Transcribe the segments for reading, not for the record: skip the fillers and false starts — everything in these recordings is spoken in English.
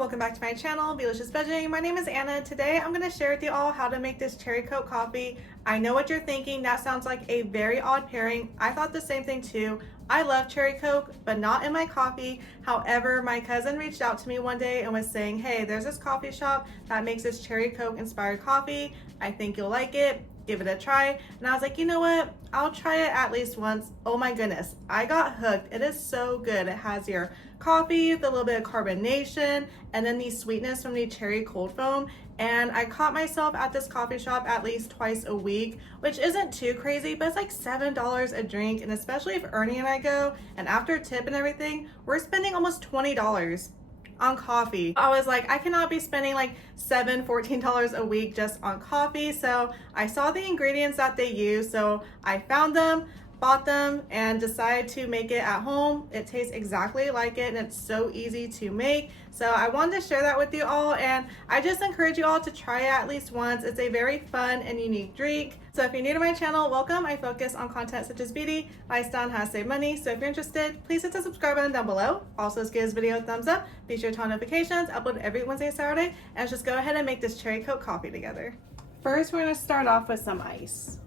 welcome back to my channel, Delicious Vegging. My name is Anna. Today I'm going to share with you all how to make this cherry Coke coffee. I know what you're thinking, that sounds like a very odd pairing. I thought the same thing too. I love cherry Coke, but not in my coffee. However, my cousin reached out to me one day and was saying, hey, there's this coffee shop that makes this cherry Coke inspired coffee. I think you'll like it. Give it a try. And I was like, you know what? I'll try it at least once. Oh my goodness, I got hooked. It is so good. It has your coffee with a little bit of carbonation and then the sweetness from the cherry cold foam. And I caught myself at this coffee shop at least twice a week, which isn't too crazy, but it's like $7 a drink. And especially if Ernie and I go, and after tip and everything, we're spending almost $20 on coffee. I was like, I cannot be spending like $14 a week just on coffee. So I saw the ingredients that they use, so I found them, bought them, and decided to make it at home. It tastes exactly like it, and it's so easy to make. So I wanted to share that with you all, and I just encourage you all to try it at least once. It's a very fun and unique drink. So if you're new to my channel, welcome. I focus on content such as beauty, lifestyle, and how to save money. So if you're interested, please hit the subscribe button down below. Also, give this video a thumbs up. Be sure to turn on notifications. Upload every Wednesday and Saturday. And let's just go ahead and make this cherry Coke coffee together. First, we're going to start off with some ice.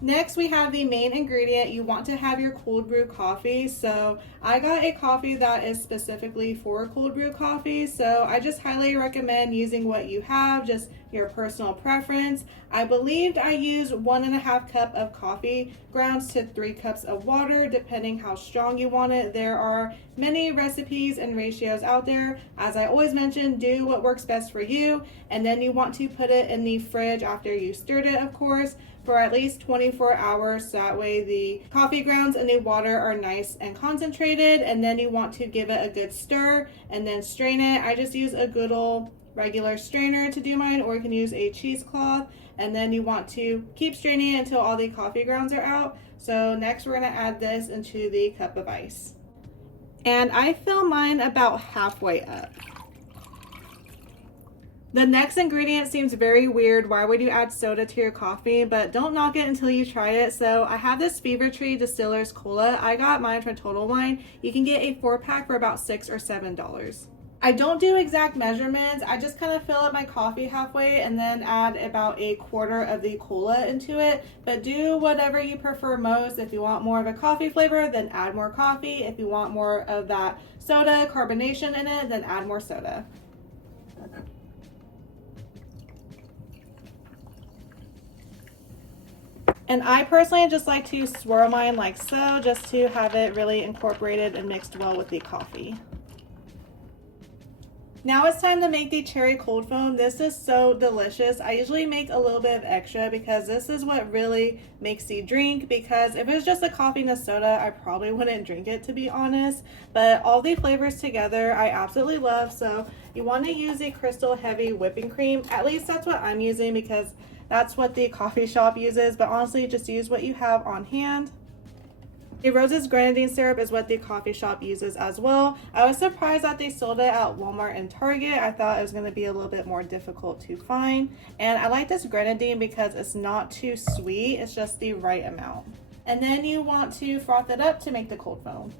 Next, we have the main ingredient. You want to have your cold brew coffee. So I got a coffee that is specifically for cold brew coffee. So I just highly recommend using what you have, just your personal preference. I believed I used 1.5 cups of coffee grounds to 3 cups of water, depending how strong you want it. There are many recipes and ratios out there. As I always mention, do what works best for you. And then you want to put it in the fridge after you stirred it, of course, for at least 24 hours, so that way the coffee grounds and the water are nice and concentrated. And then you want to give it a good stir and then strain it. I just use a good old regular strainer to do mine, or you can use a cheesecloth. And then you want to keep straining it until all the coffee grounds are out. So next we're going to add this into the cup of ice, and I fill mine about halfway up. The next ingredient seems very weird. Why would you add soda to your coffee? But don't knock it until you try it. So I have this Fever Tree Distillers Cola. I got mine from Total Wine. You can get a 4-pack for about $6 or $7. I don't do exact measurements. I just kind of fill up my coffee halfway and then add about 1/4 of the cola into it. But do whatever you prefer most. If you want more of a coffee flavor, then add more coffee. If you want more of that soda carbonation in it, then add more soda. And I personally just like to swirl mine like so, just to have it really incorporated and mixed well with the coffee. Now it's time to make the cherry cold foam. This is so delicious. I usually make a little bit of extra because this is what really makes the drink, because if it was just a coffee and a soda, I probably wouldn't drink it, to be honest. But all the flavors together I absolutely love. So you want to use a crystal heavy whipping cream. At least that's what I'm using, because that's what the coffee shop uses, but honestly, just use what you have on hand. The Rose's grenadine syrup is what the coffee shop uses as well. I was surprised that they sold it at Walmart and Target. I thought it was going to be a little bit more difficult to find. And I like this grenadine because it's not too sweet, it's just the right amount. And then you want to froth it up to make the cold foam.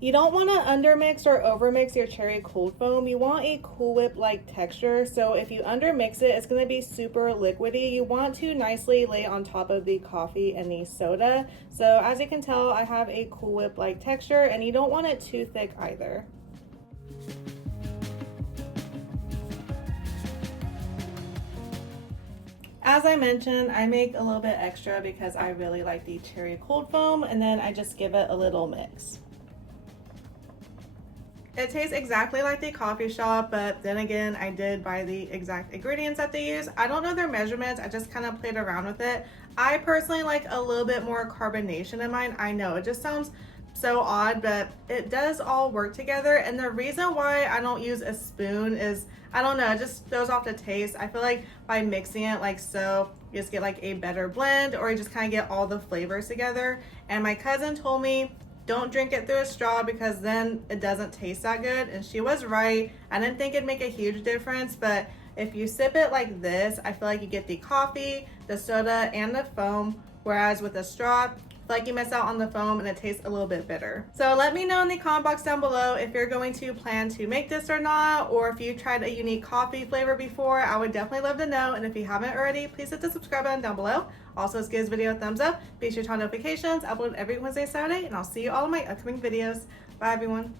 You don't want to undermix or overmix your cherry cold foam. You want a Cool Whip like texture. So if you undermix it, it's going to be super liquidy. You want to nicely lay on top of the coffee and the soda. So as you can tell, I have a Cool Whip like texture, and you don't want it too thick either. As I mentioned, I make a little bit extra because I really like the cherry cold foam, and then I just give it a little mix. It tastes exactly like the coffee shop, but then again, I did buy the exact ingredients that they use. I don't know their measurements. I just kind of played around with it. I personally like a little bit more carbonation in mine. I know it just sounds so odd, but it does all work together. And the reason why I don't use a spoon is, I don't know, it just throws off the taste. I feel like by mixing it like so, you just get like a better blend, or you just kind of get all the flavors together. And my cousin told me, don't drink it through a straw because then it doesn't taste that good. And she was right. I didn't think it'd make a huge difference, but If you sip it like this, I feel like you get the coffee, the soda, and the foam, whereas with a straw, like you miss out on the foam and it tastes a little bit bitter. So let me know in the comment box down below if you're going to plan to make this or not, or if you tried a unique coffee flavor before. I would definitely love to know, and if you haven't already, please hit the subscribe button down below. Also, let's give this video a thumbs up. Be sure to turn on notifications. I upload every Wednesday, Saturday, and I'll see you all in my upcoming videos. Bye everyone.